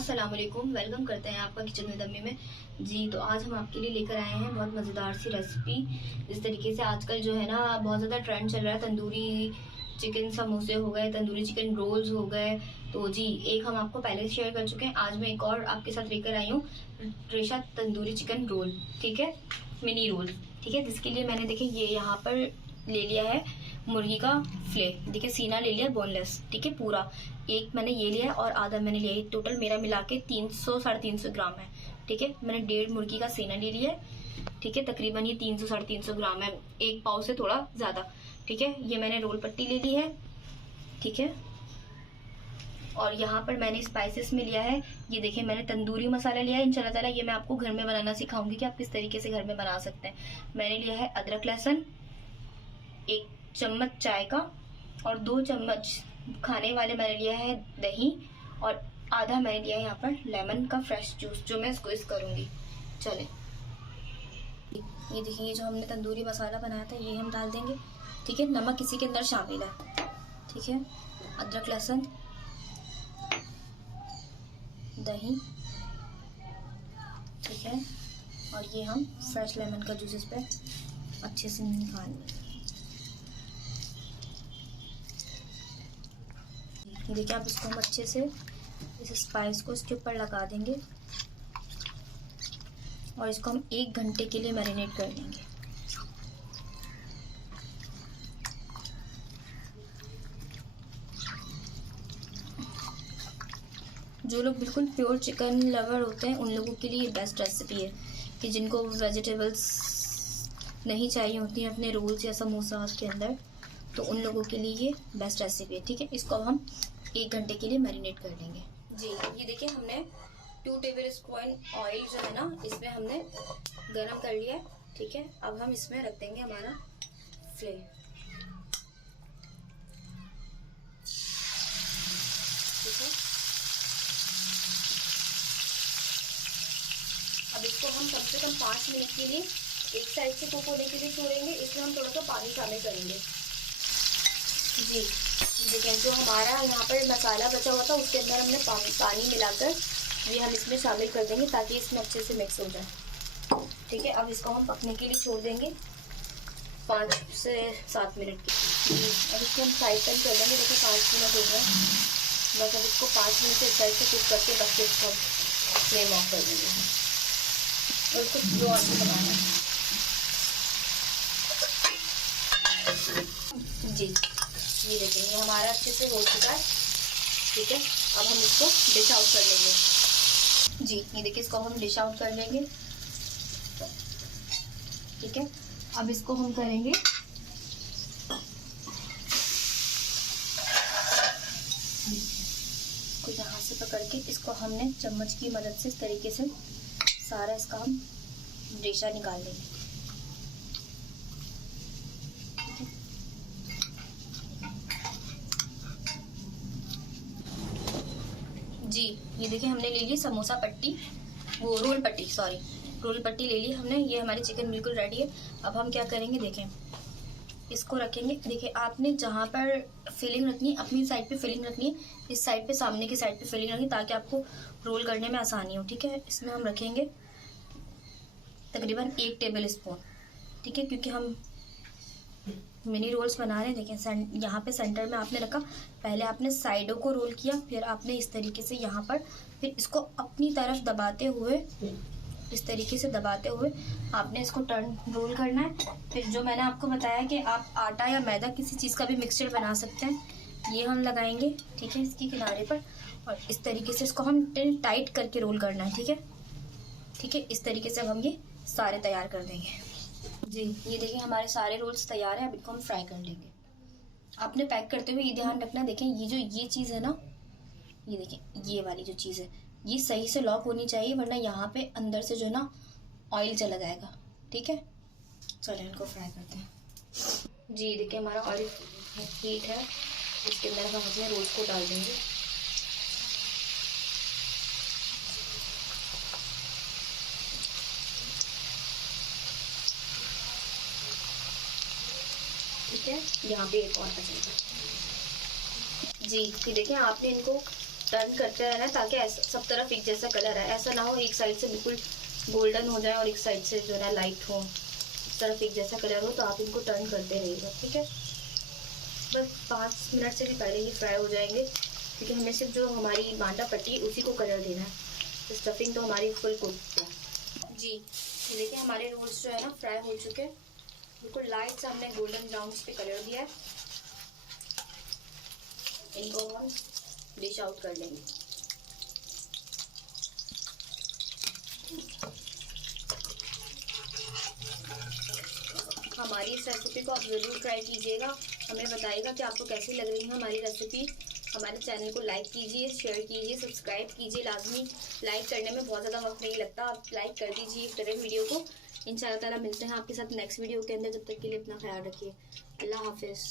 अस्सलाम वालेकुम, वेलकम करते हैं आपका किचन विद अम्मी में। जी तो आज हम आपके लिए लेकर आए हैं बहुत मज़ेदार सी रेसिपी। इस तरीके से आजकल जो है ना बहुत ज़्यादा ट्रेंड चल रहा है, तंदूरी चिकन समोसे हो गए, तंदूरी चिकन रोल्स हो गए। तो जी एक हम आपको पहले शेयर कर चुके हैं, आज मैं एक और आपके साथ लेकर आई हूँ, रेशा तंदूरी चिकन रोल। ठीक है, मिनी रोल। ठीक है, जिसके लिए मैंने देखिए ये यहाँ पर ले लिया है मुर्गी का फिले। देखिए सीना ले लिया बोनलेस। ठीक है, पूरा एक मैंने ये लिया है और आधा मैंने लिया है। टोटल मेरा मिला के 300-350 ग्राम है। ठीक है, मैंने 1.5 मुर्गी का सीना ले लिया है। ठीक है, तकरीबन ये 300-350 ग्राम है, एक पाव से थोड़ा ज्यादा। ठीक है, ये मैंने रोल पट्टी ले ली है। ठीक है, और यहाँ पर मैंने स्पाइसेस में लिया है, ये देखिए मैंने तंदूरी मसाला लिया है। इंशाल्लाह ताला ये मैं आपको घर में बनाना सिखाऊंगी कि आप किस तरीके से घर में बना सकते हैं। मैंने लिया है अदरक लहसुन, 1 चम्मच चाय का, और 2 चम्मच खाने वाले मैंने लिया है दही, और आधा मैंने लिया है यहाँ पर लेमन का फ्रेश जूस, जो मैं स्क्वीज करूंगी। चले, ये देखिए ये जो हमने तंदूरी मसाला बनाया था ये हम डाल देंगे। ठीक है, नमक इसी के अंदर शामिल है। ठीक है, अदरक लहसुन, दही, ठीक है, और ये हम फ्रेश लेमन का जूस इस पे अच्छे से निकालेंगे। देखिए आप इसको हम अच्छे से इस स्पाइस को इसके ऊपर लगा देंगे और इसको हम 1 घंटे के लिए मैरिनेट कर देंगे। जो लोग बिल्कुल प्योर चिकन लवर होते हैं उन लोगों के लिए ये बेस्ट रेसिपी है, कि जिनको वेजिटेबल्स नहीं चाहिए होती हैं अपने रोल्स या समोसा के अंदर, तो उन लोगों के लिए ये बेस्ट रेसिपी है। ठीक है, इसको अब हम 1 घंटे के लिए मैरिनेट कर देंगे। जी ये देखिए हमने 2 टेबल स्पून ऑयल जो है ना इसमें हमने गरम कर लिया है। ठीक है, अब हम इसमें रख देंगे हमारा फ्लेम। ठीक है, अब इसको हम कम से कम 5 मिनट के लिए एक साइड से कुक होने के लिए छोड़ेंगे। इसमें हम थोड़ा सा पानी शामिल करेंगे। जी देखिए जो हमारा यहाँ पर मसाला बचा हुआ था उसके अंदर हमने पानी मिलाकर ये हम इसमें शामिल कर देंगे ताकि इसमें अच्छे से मिक्स हो जाए। ठीक है, अब इसको हम पकने के लिए छोड़ देंगे 5 से 7 मिनट की। अब इसको हम साइड टर्न कर देंगे। देखिए 5 मिनट हो गए, बस अब इसको 5 मिनट से इस साइड से कुक करके बस इसको फ्लेम ऑफ कर देंगे और इसको स्लो आंच पे बनाना है। जी ये देखिए ये हमारा अच्छे से हो चुका है। ठीक है, अब हम इसको डिश आउट कर लेंगे। जी ये देखिए इसको हम डिश आउट कर लेंगे। ठीक है, अब इसको हम करेंगे को यहाँ से पकड़ के इसको हमने चम्मच की मदद से इस तरीके से सारा इसका हम रेशा निकाल लेंगे। जी ये देखिए हमने ले ली समोसा पट्टी, वो रोल पट्टी, सॉरी रोल पट्टी ले ली हमने। ये हमारी चिकन बिल्कुल रेडी है। अब हम क्या करेंगे, देखें इसको रखेंगे। देखिए आपने जहाँ पर फिलिंग रखनी है अपनी साइड पे फिलिंग रखनी है, इस साइड पे सामने की साइड पे फिलिंग रखनी है ताकि आपको रोल करने में आसानी हो। ठीक है, इसमें हम रखेंगे तकरीबन 1 टेबल स्पून। ठीक है, क्योंकि हम मिनी रोल्स बना रहे हैं। देखें यहाँ पे सेंटर में आपने रखा, पहले आपने साइडों को रोल किया, फिर आपने इस तरीके से यहाँ पर, फिर इसको अपनी तरफ दबाते हुए, इस तरीके से दबाते हुए आपने इसको टर्न रोल करना है। फिर जो मैंने आपको बताया कि आप आटा या मैदा किसी चीज़ का भी मिक्सचर बना सकते हैं, ये हम लगाएंगे। ठीक है, इसकी किनारे पर, और इस तरीके से इसको हम टाइट करके रोल करना है। ठीक है, ठीक है, इस तरीके से हम ये सारे तैयार कर देंगे। जी ये देखिए हमारे सारे रोल्स तैयार हैं। अब इनको हम फ्राई कर लेंगे। आपने पैक करते हुए ये ध्यान रखना, देखें ये चीज़ है ना, ये देखें ये वाली जो चीज़ है ये सही से लॉक होनी चाहिए, वरना यहाँ पे अंदर से जो है ना ऑयल चला जाएगा। ठीक है, चलिए इनको फ्राई करते हैं। जी देखिए हमारा ऑयल हीट है, इसके अंदर हम अपने रोल्स को डाल देंगे। ठीक है, यहाँ पे एक और बचेगा। जी ये देखिए आपने इनको टर्न करते रहना ताकि ऐसा सब तरफ एक जैसा कलर आए। ऐसा ना हो एक साइड से बिल्कुल गोल्डन हो जाए और एक साइड से जो है लाइट हो, इस तरफ एक जैसा कलर हो। तो आप इनको टर्न करते रहिएगा, ठीक है। बस 5 मिनट से भी पहले ये फ्राई हो जाएंगे, क्योंकि हमें सिर्फ जो हमारी बांदा पट्टी उसी को कलर देना है। तो स्टफिंग तो हमारी फुल कुक है जी। देखिए हमारे रोल्स जो है ना फ्राई हो चुके हैं, बिल्कुल लाइट सा हमने गोल्डन ब्राउन पे कलर दिया है। इनको हम डिश आउट कर लेंगे। हमारी इस रेसिपी को आप ज़रूर ट्राई कीजिएगा, हमें बताइएगा कि आपको कैसी लग रही है हमारी रेसिपी। हमारे चैनल को लाइक कीजिए, शेयर कीजिए, सब्सक्राइब कीजिए। लाजमी लाइक करने में बहुत ज़्यादा वक्त नहीं लगता, आप लाइक कर दीजिए इस तरह वीडियो को। इंशाअल्लाह ताला मिलते हैं आपके साथ नेक्स्ट वीडियो के अंदर। जब तक के लिए अपना ख्याल रखिए। अल्लाह हाफिज़।